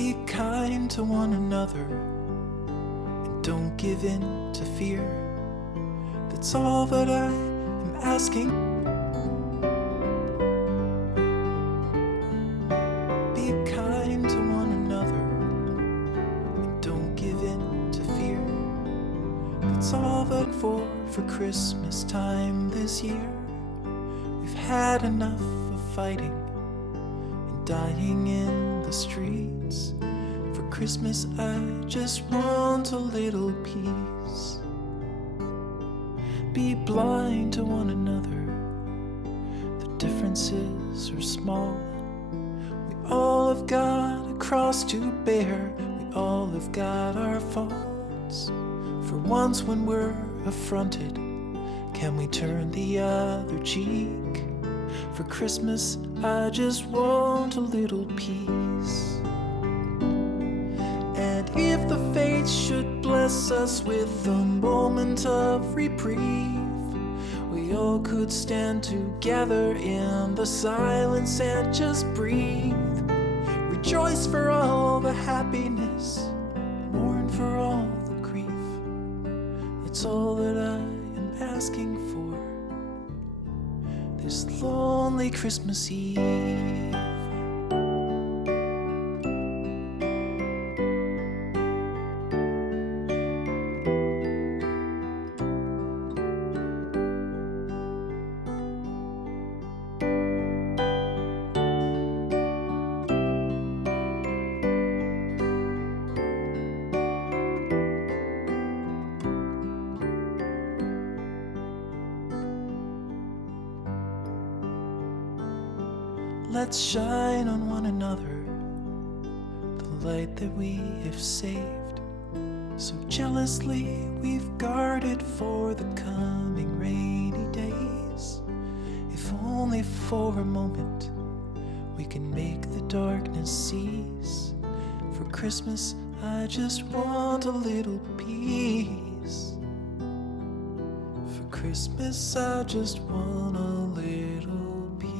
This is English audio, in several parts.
Be kind to one another and don't give in to fear. That's all that I am asking. Be kind to one another and don't give in to fear. That's all that for Christmas time this year. We've had enough of fighting and dying in the streets. For Christmas I just want a little peace. Be blind to one another, the differences are small. We all have got a cross to bear, we all have got our faults. For once when we're affronted, can we turn the other cheek? For Christmas I just want a little peace. And if the fates should bless us with a moment of reprieve, we all could stand together in the silence and just breathe. Rejoice for all the happiness, mourn for all the grief. It's all that I am asking for this lonely Christmas Eve. Let's shine on one another the light that we have saved. So jealously we've guarded for the coming rainy days. If only for a moment we can make the darkness cease. For Christmas I just want a little peace. For Christmas I just want a little peace.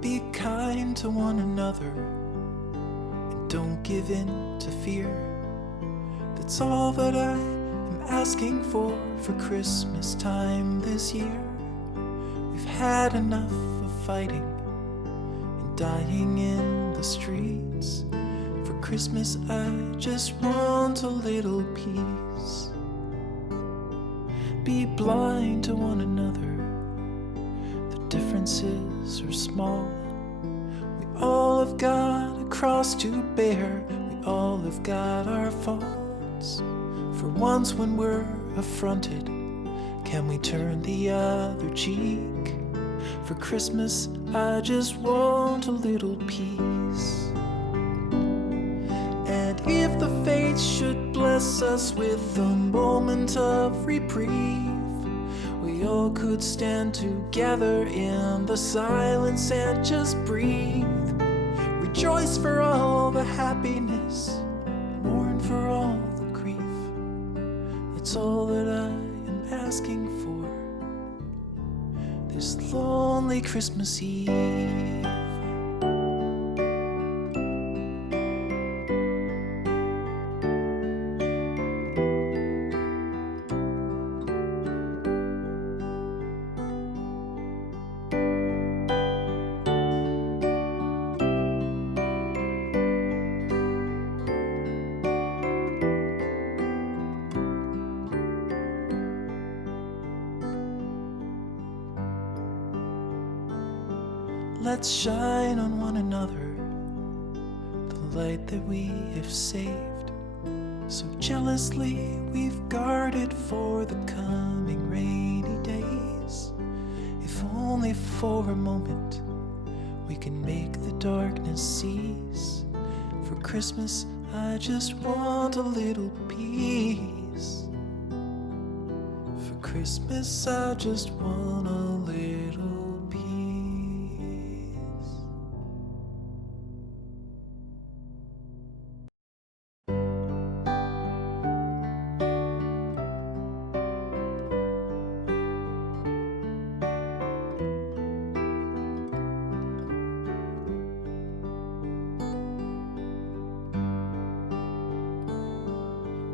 Be kind to one another and don't give in to fear. That's all that I am asking for Christmas time this year. We've had enough of fighting and dying in the streets. For Christmas I just want a little peace. Be blind to one another, differences are small. We all have got a cross to bear, we all have got our faults. For once when we're affronted, can we turn the other cheek? For Christmas I just want a little peace. And if the fates should bless us with a moment of reprieve, we all could stand together in the silence and just breathe. Rejoice for all the happiness, mourn for all the grief. It's all that I am asking for this lonely Christmas Eve. Let's shine on one another the light that we have saved. So jealously we've guarded for the coming rainy days. If only for a moment we can make the darkness cease. For Christmas I just want a little peace. For Christmas I just want a little peace.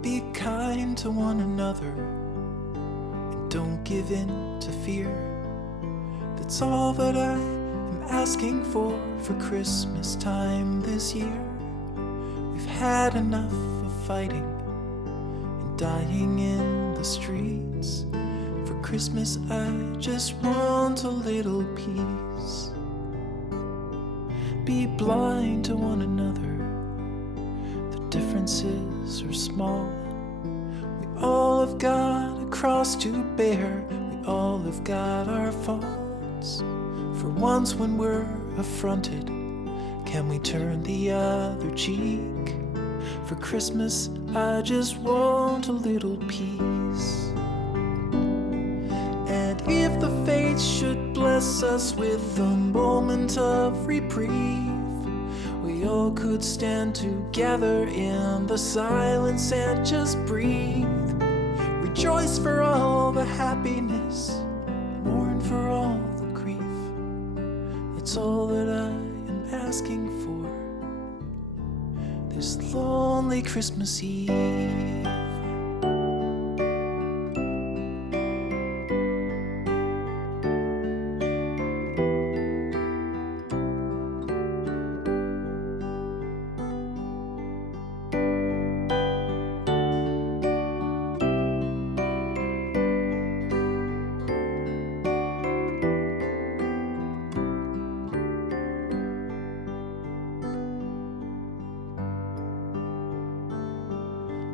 Be kind to one another and don't give in to fear. That's all that I am asking for Christmas time this year. We've had enough of fighting and dying in the streets. For Christmas I just want a little peace. Be blind to one another, the differences are small. We all have got a cross to bear, we all have got our faults. For once when we're affronted, can we turn the other cheek? For Christmas I just want a little peace. And if the fates should bless us with a moment of reprieve, we all could stand together in the silence and just breathe. Rejoice for all the happiness, mourn for all the grief. It's all that I am asking for this lonely Christmas Eve.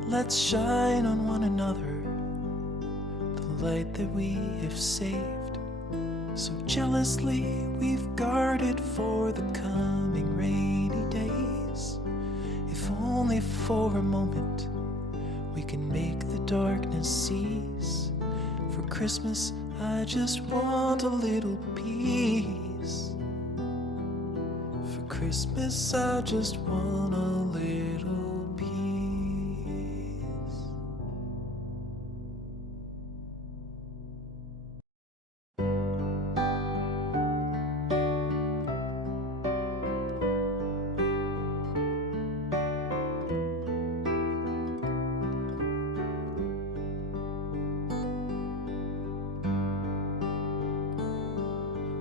Let's shine on one another the light that we have saved. So jealously we've guarded for the coming rainy days. If only for a moment we can make the darkness cease. For Christmas I just want a little peace. For Christmas I just want a little peace.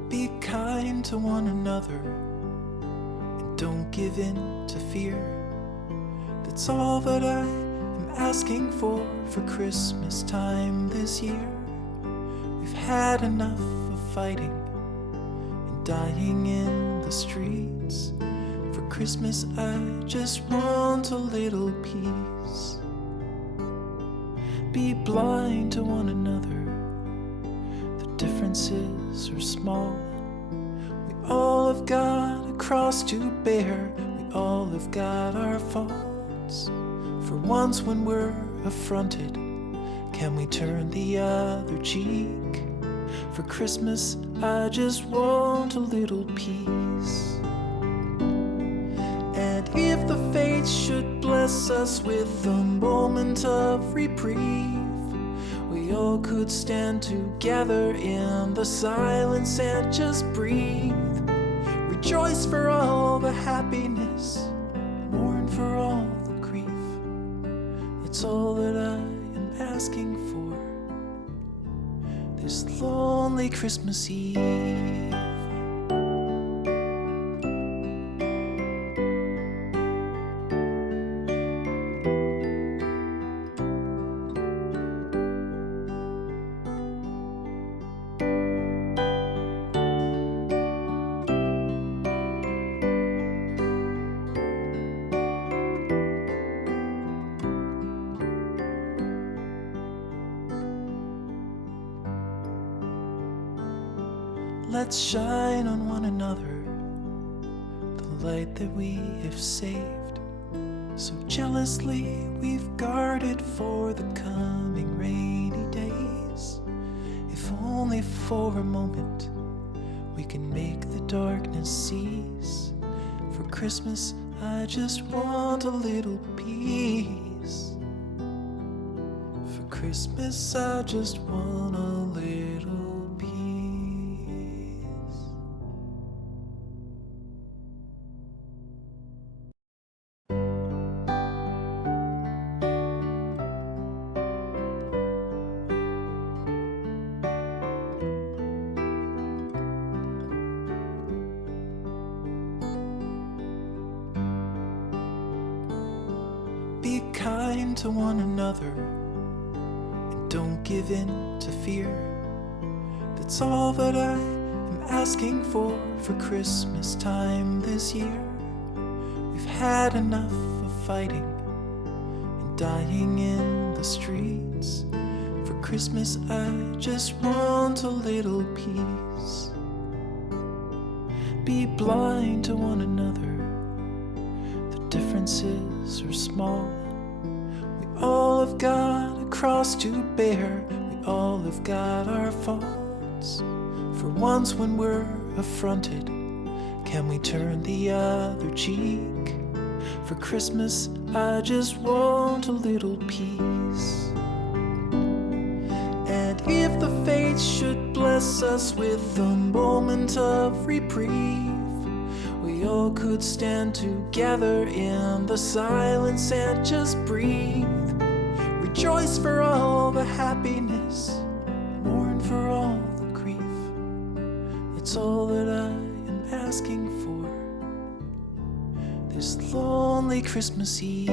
Be kind to one another and don't give in to fear. That's all that I am asking for Christmas time this year. We've had enough of fighting and dying in the streets. For Christmas I just want a little peace. Be blind to one another, differences are small. We all have got a cross to bear, we all have got our faults. For once when we're affronted, can we turn the other cheek? For Christmas I just want a little peace. And if the fates should bless us with a moment of reprieve, we all could stand together in the silence and just breathe. Rejoice for all the happiness, mourn for all the grief. It's all that I am asking for this lonely Christmas Eve. Let's shine on one another the light that we have saved. So jealously we've guarded for the coming rainy days. for a moment we can make the darkness cease. For Christmas, I just want a little peace. For Christmas, I just want a little peace. Be kind to one another and don't give in to fear. That's all that I am asking for Christmas time this year. We've had enough of fighting and dying in the streets. For Christmas I just want a little peace. Be blind to one another. Differences are small. We all have got a cross to bear. We all have got our faults. For once when we're affronted, can we turn the other cheek? For Christmas, I just want a little peace. And if the fates should bless us with a moment of reprieve, we all could stand together in the silence and just breathe. Rejoice for all the happiness, mourn for all the grief. It's all that I am asking for this lonely Christmas Eve.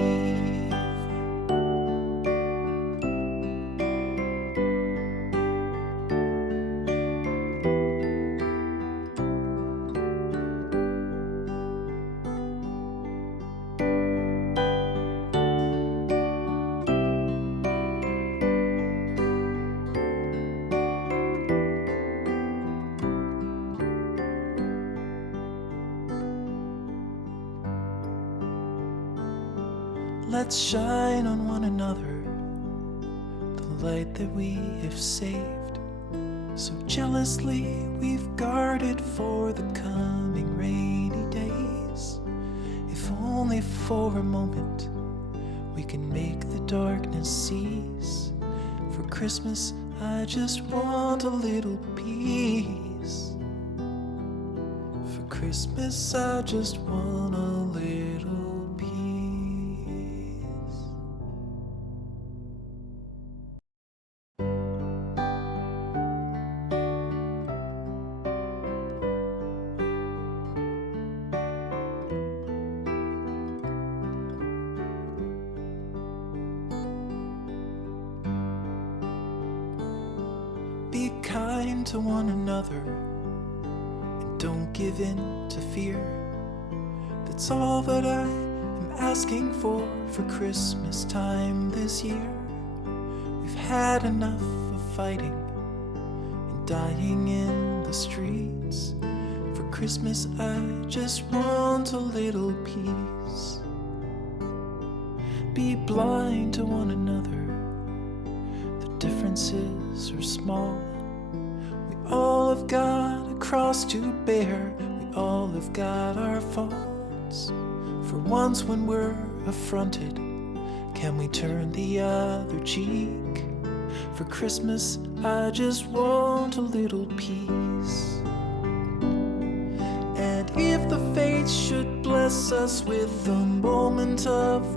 Let's shine on one another the light that we have saved. So jealously we've guarded for the coming rainy days. If only for a moment we can make the darkness cease. For Christmas I just want a little peace. For Christmas I just want a little peace. Be kind to one another and don't give in to fear. That's all that I am asking for Christmas time this year. We've had enough of fighting and dying in the streets. For Christmas I just want a little peace. Be blind to one another. Differences are small. We all have got a cross to bear. We all have got our faults. For once when we're affronted, can we turn the other cheek? For Christmas I just want a little peace. And if the fates should bless us with a moment of